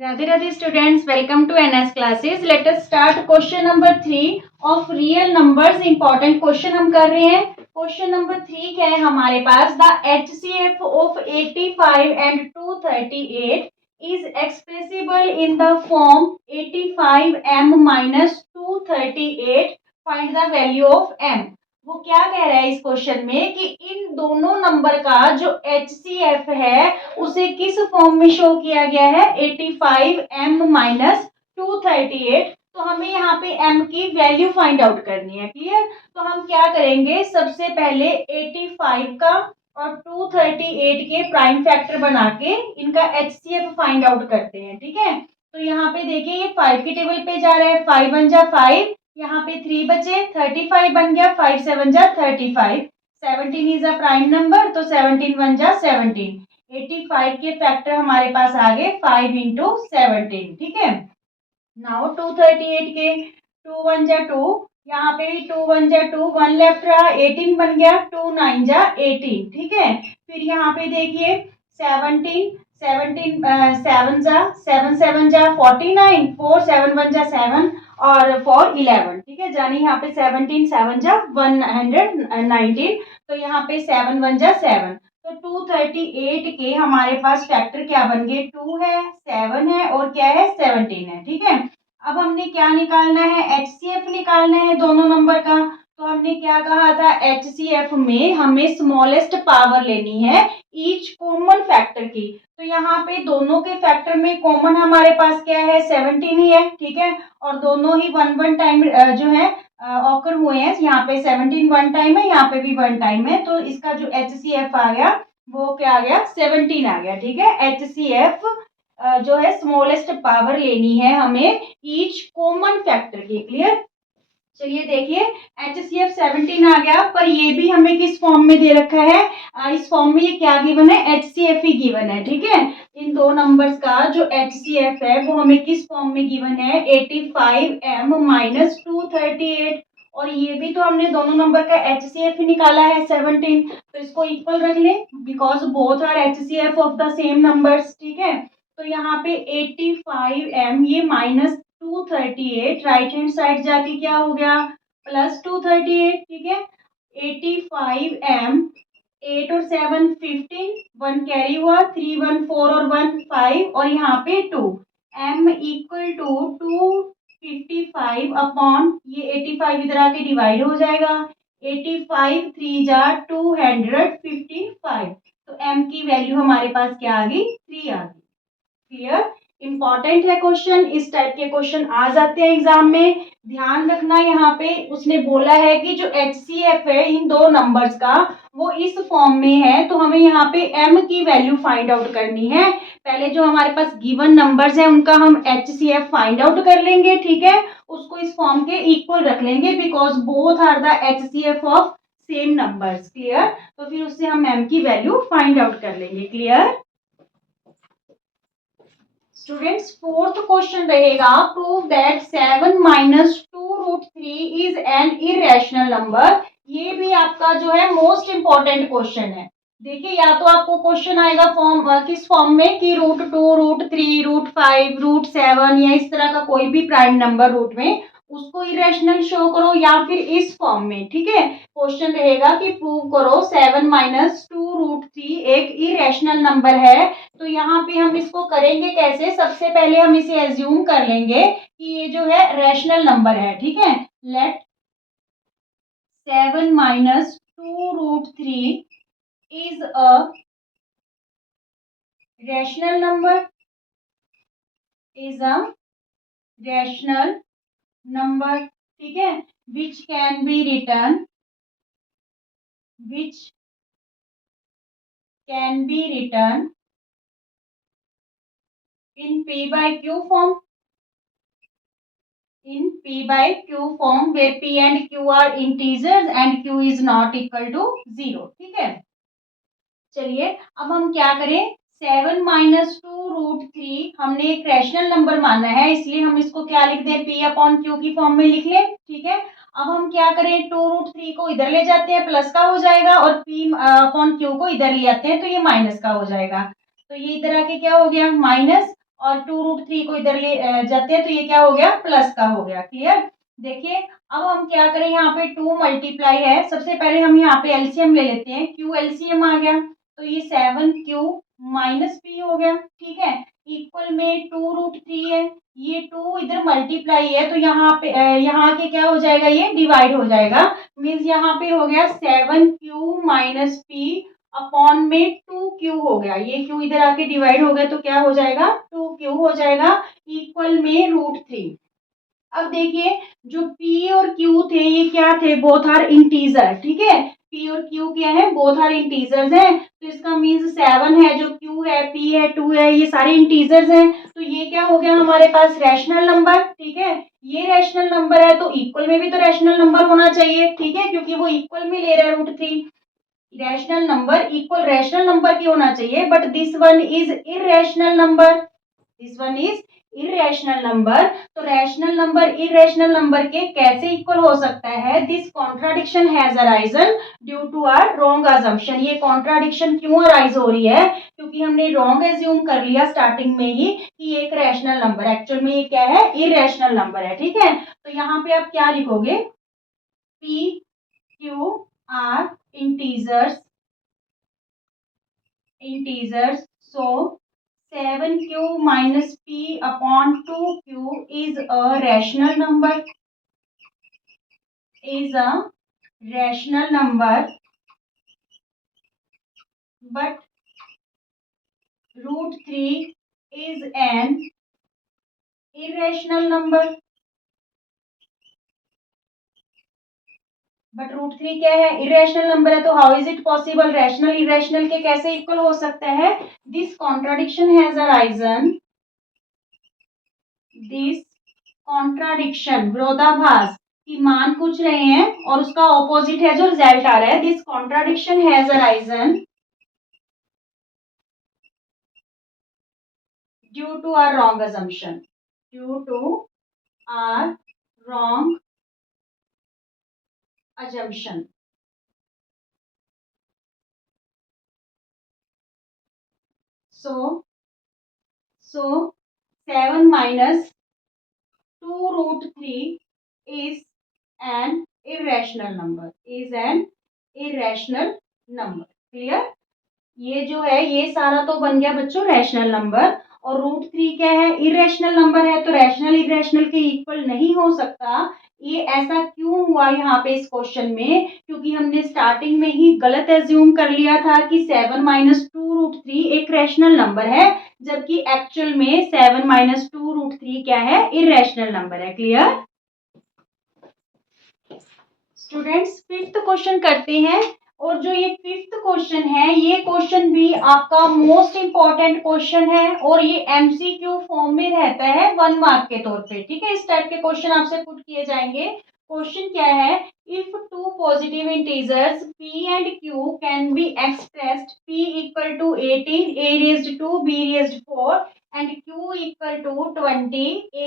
Radhe Radhe students, welcome to NS classes. Let us start question number 3 of real numbers. Important question हम कर रहे हैं। Question number 3 क्या है हमारे पास? The HCF of 85 and 238 is expressible in the form 85m minus 238। Find the value of m। वो क्या कह रहा है इस क्वेश्चन में कि इन दोनों नंबर का जो HCF है उसे किस फॉर्म में शो किया गया है? 85m minus 238। तो हमें यहाँ पे m की वैल्यू फाइंड आउट करनी है। क्लियर? तो हम क्या करेंगे, सबसे पहले 85 का और 238 के प्राइम फैक्टर बना के इनका HCF फाइंड आउट करते हैं। ठीक है, तो यहाँ पे देखिए ये 5 की टेबल पे जा रहा है। 5 1 जा 5, यहाँ पे 3 बचे, 35 बन गया। 5 7 जा 35, 17 इज अ प्राइम नंबर, तो 17 1 जा 17। 85 के फैक्टर हमारे पास आ गए 5 इंटू 17। ठीक है, नाउ 238 के 2 1 जा 2, यहाँ पे भी 2 1 जा 2, 1 लेफ्ट रहा, 18 बन गया। 2 9 जा 18। ठीक है, फिर यहाँ पे देखिए 17 17 7 जा 7 7 जा 49, 4 7 1 जा 7 और 4 11। ठीक है, जानी यहाँ पे 17 7 जा 119, तो यहाँ पे 7 1 जा 7। तो 238 के हमारे पास फैक्टर क्या बन गए? 2 है, 7 है और क्या है? 17 है। ठीक है, अब हमने क्या निकालना है? HCF निकालना है दोनों नंबर का। तो हमने क्या कहा था? HCF में हमें स्मॉलेस्ट पावर लेनी है ईच कॉमन फैक्टर की। तो यहाँ पे दोनों के फैक्टर में कॉमन हमारे पास क्या है? 17 ही है। ठीक है, और दोनों ही वन वन टाइम जो है ऑकर हुए हैं। यहाँ पे 17 वन टाइम है, यहाँ पे भी वन टाइम है, तो इसका जो HCF आ गया वो क्या आ गया? 17 आ गया। ठीक है, HCF जो है स्मॉलेस्ट पावर लेनी है हमें ईच कॉमन फैक्टर की। क्लियर? चलिए देखिए, HCF 17 आ गया, पर ये भी हमें किस फॉर्म में दे रखा है? इस फॉर्म में ये क्या गिवन है? HCF ही गिवन है। ठीक है, इन दो नंबर्स का जो HCF है वो हमें किस फॉर्म में गिवन है? 85m minus 238। और ये भी तो हमने दोनों नंबर का HCF ही निकाला है 17, तो इसको इक्वल रख लें because both are HCF of the same numbers. ठीक है, तो यहाँ पे 85m ये माइनस 238, राइट हैंड साइड जाके क्या हो गया? प्लस 238। ठीक है, 85m, 8 और 7 15, 1 कैरी हुआ, 3 1 4 और 1 5 और यहाँ पे 2। m इक्वल टू 255 अपॉन ये 85 इधर आके डिवाइड हो जाएगा। 85 3 जा 255, तो m की वैल्यू हमारे पास क्या आ गई? 3 आ गई। क्लियर? इंपॉर्टेंट है क्वेश्चन, इस टाइप के क्वेश्चन आ जाते हैं एग्जाम में। ध्यान रखना, यहाँ पे उसने बोला है कि जो HCF है इन दो नंबर्स का वो इस फॉर्म में है, तो हमें यहाँ पे m की वैल्यू फाइंड आउट करनी है। पहले जो हमारे पास गिवन नंबर्स है उनका हम HCF फाइंड आउट कर लेंगे। ठीक है, उसको इस फॉर्म के इक्वल रख लेंगे because both are the HCF of same numbers. Clear? तो फिर उससे हम m की वैल्यू फाइंड आउट कर लेंगे। क्लियर? स्टूडेंट्स, फोर्थ क्वेश्चन रहेगा, prove that 7 minus 2√3 is an irrational number. ये भी आपका जो है मोस्ट इंपॉर्टेंट क्वेश्चन है। देखिए, या तो आपको क्वेश्चन आएगा फॉर्म किस फॉर्म में कि √2 √3 √5 √7 या इस तरह का कोई भी प्राइम नंबर रूट में उसको इरेशनल शो करो, या फिर इस फॉर्म में। ठीक है, क्वेश्चन रहेगा कि प्रूव करो 7 माइनस 2√3 एक इरेशनल नंबर है। तो यहाँ पे हम इसको करेंगे कैसे? सबसे पहले हम इसे एज्यूम कर लेंगे कि ये जो है रैशनल नंबर है। ठीक है, let 7 minus 2√3 is a rational number, is a rational number. ठीक है, which can be written, which can be written in P by Q form, in P by Q form where P and Q are integers and Q is not equal to 0. ठीक है, चलिए अब हम क्या करें? 7 minus 2√3 हमने एक rational number माना है, इसलिए हम इसको क्या लिख दें? P अपॉन Q की फॉर्म में लिख लें। ठीक है, अब हम क्या करें? 2√3 को इधर ले जाते हैं, प्लस का हो जाएगा, और P अपॉन Q को इधर ले आते हैं तो ये माइनस का हो जाएगा। तो ये इधर आके क्या हो गया? माइनस, और 2√3 को इधर ले जाते हैं तो ये क्या हो गया, प्लस का हो गया। क्लियर। देखिए अब हम क्या करें, यहाँ पे 2 मल्टीप्लाई है, सबसे पहले हम यहाँ पे एलसीएम ले लेते हैं। क्यू एलसीएम आ गया तो ये 7Q माइनस पी हो गया। ठीक है, इक्वल में 2√3 है, ये 2 इधर मल्टीप्लाई है तो यहाँ पे यहाँ के क्या हो जाएगा, ये डिवाइड हो जाएगा। मीन्स यहाँ पे हो गया 7Q माइनस पी अपॉन में 2Q हो गया। ये Q इधर आके डिवाइड हो गया तो क्या हो जाएगा, 2Q हो जाएगा इक्वल में √3। अब देखिए जो P और Q थे ये क्या थे, बोथ आर इंटीजर। ठीक है, P और Q क्या है, बोथ आर इंटीजर्स हैं। तो इसका मीन्स 7 है, जो Q है, P है, 2 है, ये सारे इंटीजर्स हैं। तो ये क्या हो गया हमारे पास, रैशनल नंबर। ठीक है, ये रैशनल नंबर है तो इक्वल में भी तो रैशनल नंबर होना चाहिए। ठीक है, क्योंकि वो इक्वल में ले रहा है √3। Rational number equal rational number की होना चाहिए, but this one is irrational number, this one is irrational number. तो रैशनल नंबर इररेशनल नंबर के कैसे इक्वल हो सकता है, this contradiction has arisen due to our wrong assumption. ये कॉन्ट्राडिक्शन क्यों अराइज हो रही है, क्योंकि हमने रॉन्ग एज्यूम कर लिया स्टार्टिंग में ही कि ये एक रैशनल नंबर, एक्चुअल में ये क्या है, इररेशनल नंबर है। ठीक है, तो यहाँ पे आप क्या लिखोगे, P Q R integers, so 7Q minus P upon 2Q is a rational number, is a rational number, but √3 is an irrational number। But √3 क्या है, इरेशनल नंबर है, तो how is it possible, rational irrational के कैसे equal हो सकता है। This contradiction has arisen, this contradiction, विरोधाभास की मान पूछ रहे हैं और उसका ऑपोजिट है जो रिजल्ट आ रहा है। This contradiction has arisen due to our wrong assumption, due to our wrong assumption। So 7 minus 2√3 is an irrational number, is an irrational number। Clear. ये जो है ये सारा तो बन गया बच्चों रैशनल नंबर, और √3 क्या है, इरेशनल नंबर है, तो रैशनल इरेशनल के इक्वल नहीं हो सकता। ये ऐसा क्यों हुआ यहाँ पे इस क्वेश्चन में, क्योंकि हमने स्टार्टिंग में ही गलत एज्यूम कर लिया था कि 7 माइनस 2√3 एक रैशनल नंबर है, जबकि एक्चुअल में 7 माइनस 2√3 क्या है, इरेशनल नंबर है। क्लियर। स्टूडेंट्स फिफ्थ क्वेश्चन करते हैं, और जो ये फिफ्थ क्वेश्चन है ये क्वेश्चन भी आपका मोस्ट इंपॉर्टेंट क्वेश्चन है और ये एमसीक्यू फॉर्म में रहता है 1 मार्क के तौर पे। ठीक है, इस टाइप के क्वेश्चन आपसे पुट किए जाएंगे। क्वेश्चन क्या है, if two positive integers p and q can be expressed p equal to 18 a raised to b raised 4 and q equal to 20 a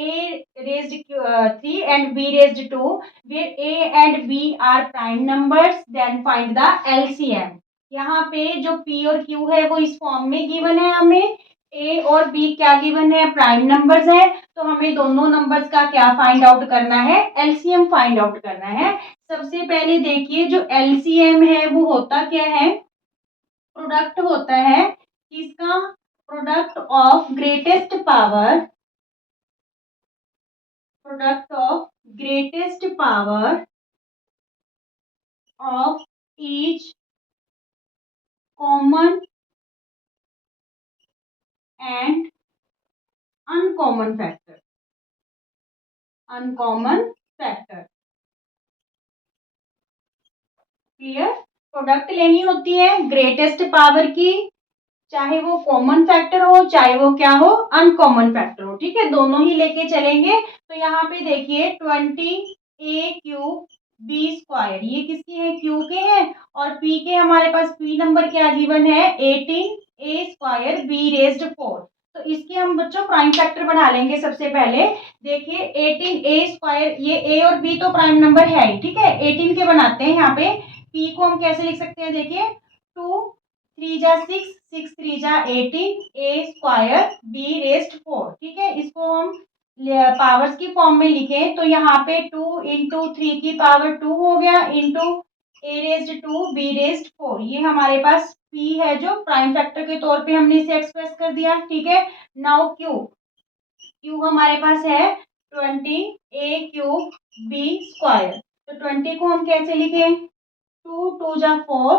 raised 3 and b raised 2 where a and b are prime numbers, then find the LCM। यहाँ पे जो p और q है वो इस form में given है, हमें a और b क्या गिवन है, प्राइम नंबर्स है, तो हमें दोनों नंबर्स का क्या फाइंड आउट करना है, LCM फाइंड आउट करना है। सबसे पहले देखिए जो LCM है वो होता क्या है, प्रोडक्ट होता है किसका, product of greatest power, product of greatest power of each common and uncommon factor, uncommon factor. Clear. Product लेनी होती है ग्रेटेस्ट पावर की, चाहे वो कॉमन फैक्टर हो चाहे वो क्या हो, अनकॉमन फैक्टर हो। ठीक है, दोनों ही लेके चलेंगे। तो यहाँ पे देखिए 20a³ b², ये किसकी है, q के हैं, और p के हमारे पास p नंबर क्या गिवन है, 18a² b रेज्ड 4। तो इसके हम बच्चों प्राइम फैक्टर बना लेंगे। सबसे पहले देखिए 18a², ये a और b तो प्राइम नंबर है ही। ठीक है, 18 के बनाते हैं। यहाँ पे p को हम कैसे लिख सकते हैं, देखिए 2 3 जा 6, 6 3 जा 18, a स्क्वायर b रेस्ट 4। ठीक है, इसको हम पावर्स की फॉर्म में लिखें तो यहाँ पे 2 इंटू 3 की पावर 2 हो गया, into a rest 2 b rest 4। ये हमारे पास p है जो प्राइम फैक्टर के तौर पे हमने इसे एक्सप्रेस कर दिया। ठीक है, नाउ q हमारे पास है 20 a क्यूब b स्क्वायर। तो 20 को हम कैसे लिखें, 2 2 जा 4,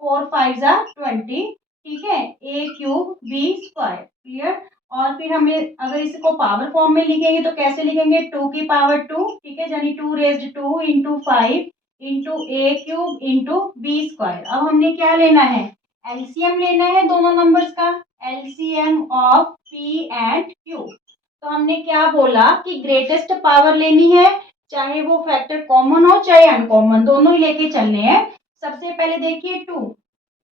4 5 जा 20। ठीक है, a cube b square. Clear. और फिर हमें अगर इसको पावर फॉर्म में लिखेंगे तो कैसे लिखेंगे, 2 की पावर 2। ठीक है, यानी 2 रेज्ड 2 इंटू 5 इंटू ए क्यूब इंटू बी स्क्वायर। अब हमने क्या लेना है, एलसीएम लेना है दोनों नंबर्स का, LCM of P and Q. तो हमने क्या बोला कि ग्रेटेस्ट पावर लेनी है, चाहे वो फैक्टर कॉमन हो चाहे अनकॉमन, दोनों ही लेके चलने हैं। सबसे पहले देखिए 2,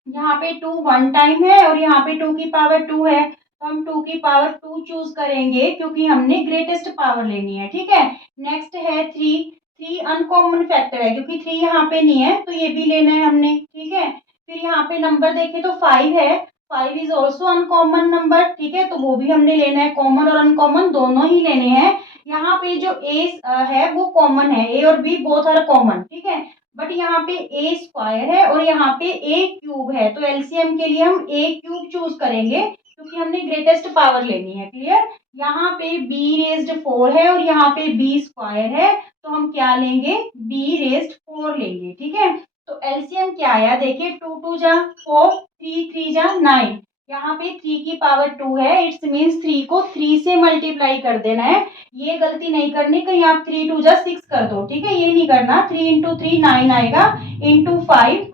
यहाँ पे 2 वन टाइम है और यहाँ पे 2 की पावर 2 है, तो हम 2 की पावर 2 चूज करेंगे क्योंकि हमने ग्रेटेस्ट पावर लेनी है। ठीक है, नेक्स्ट है 3, 3 अनकॉमन फैक्टर है क्योंकि 3 यहाँ पे नहीं है तो ये भी लेना है हमने। ठीक है, फिर यहाँ पे नंबर देखें तो 5 है, 5 इज ऑल्सो अनकॉमन नंबर। ठीक है, तो वो भी हमने लेना है, कॉमन और अनकॉमन दोनों ही लेने हैं। यहाँ पे जो ए है वो कॉमन है, ए और बी बोथ आर कॉमन। ठीक है, बट यहाँ पे ए स्क्वायर है और यहाँ पे ए क्यूब है, तो एलसीएम के लिए हम ए क्यूब चूज करेंगे क्योंकि हमने ग्रेटेस्ट पावर लेनी है। क्लियर। यहाँ पे बी रेज्ड 4 है और यहाँ पे बी स्क्वायर है, तो हम क्या लेंगे, बी रेज्ड 4 लेंगे। ठीक है, तो एलसीएम क्या आया, देखिए 2 2 जा 4, 3 3 जा 9, यहाँ पे 3 की पावर 2 है, इट्स मीन्स 3 को 3 से मल्टीप्लाई कर देना है। ये गलती नहीं करनी कहीं आप 3 2 जा 6 कर दो। ठीक है, ये नहीं करना, 3 इंटू 3 9 आएगा, इंटू 5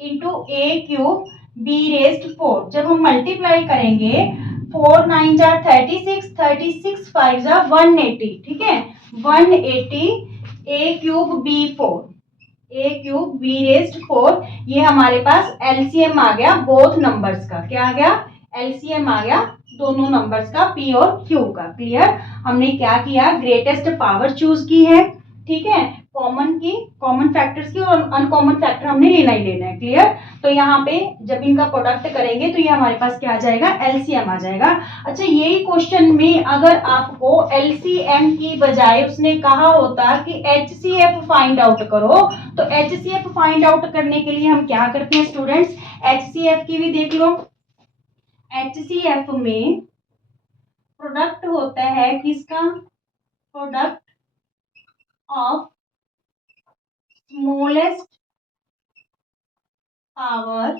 इंटू ए क्यूब बी रेस्ट 4। जब हम मल्टीप्लाई करेंगे 4 9 जा 36, 36 5 जा 180। ठीक है, 180 ए क्यूब बी 4, ए क्यूब बी रेस्ट 4। ये हमारे पास एलसीएम आ गया बोथ नंबर्स का। क्या आ गया, एलसीएम आ गया दोनों नंबर्स का, पी और क्यू का। क्लियर। हमने क्या किया, ग्रेटेस्ट पावर चूज की है। ठीक है, कॉमन फैक्टर्स की और अनकॉमन फैक्टर हमने लेना ही लेना है। क्लियर। तो यहाँ पे जब इनका प्रोडक्ट करेंगे तो ये हमारे पास क्या आ जाएगा, एलसीएम आ जाएगा। अच्छा, यही क्वेश्चन में अगर आपको एलसीएम की बजाय उसने कहा होता कि एचसीएफ फाइंड आउट करो, तो एचसीएफ फाइंड आउट करने के लिए हम क्या करते हैं स्टूडेंट्स, एचसीएफ की भी देख लो। एचसीएफ में प्रोडक्ट होता है किसका, product of smallest power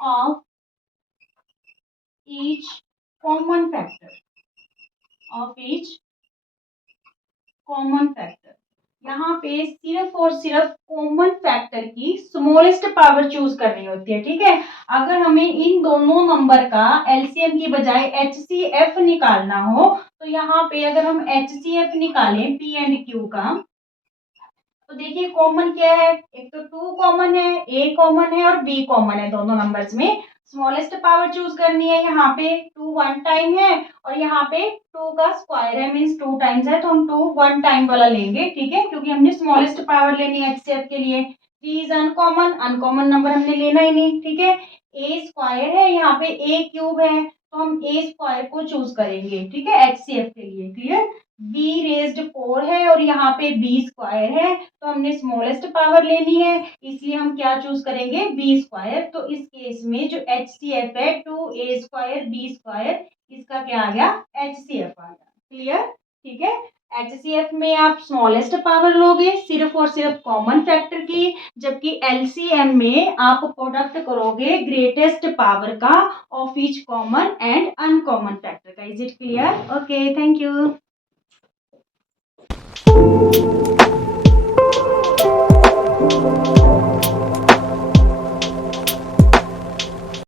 of each common factor, of each common factor. यहाँ पे सिर्फ और सिर्फ कॉमन फैक्टर की स्मॉलेस्ट पावर चूज करनी होती है। ठीक है, अगर हमें इन दोनों नंबर का एलसीएम की बजाय एचसीएफ निकालना हो तो यहाँ पे अगर हम एचसीएफ निकालें पी एंड क्यू का, तो देखिए कॉमन क्या है, एक तो 2 कॉमन है, ए कॉमन है और बी कॉमन है दोनों नंबर्स में। स्मॉलेस्ट पावर चूज करनी है, यहाँ पे 2 वन टाइम है और यहाँ पे 2 का स्क्वायर है, मीन्स 2 टाइम्स है, तो हम 2 वन टाइम वाला लेंगे। ठीक है, क्योंकि हमने स्मॉलेस्ट पावर लेनी है एचसीएफ के लिए। 3 इज अनकॉमन, अनकॉमन नंबर हमने लेना ही नहीं। ठीक है, ए स्क्वायर है, यहाँ पे ए क्यूब है, तो हम ए स्क्वायर को चूज करेंगे। ठीक है, एचसीएफ के लिए। क्लियर। बी रेज्ड 4 है और यहाँ पे बी स्क्वायर है, तो हमने स्मॉलेस्ट पावर लेनी है, इसलिए हम क्या चूज करेंगे, बी स्क्वायर। तो इस केस में जो एचसीएफ है 2a स्क्वायर बी स्क्वायर, इसका क्या आ गया, एचसीएफ आ गया। क्लियर। ठीक है, एचसीएफ में आप स्मॉलेस्ट पावर लोगे सिर्फ और सिर्फ कॉमन फैक्टर की, जबकि एलसीएम में आप प्रोडक्ट करोगे ग्रेटेस्ट पावर का of each common and uncommon factor का। Is it clear? Okay, thank you.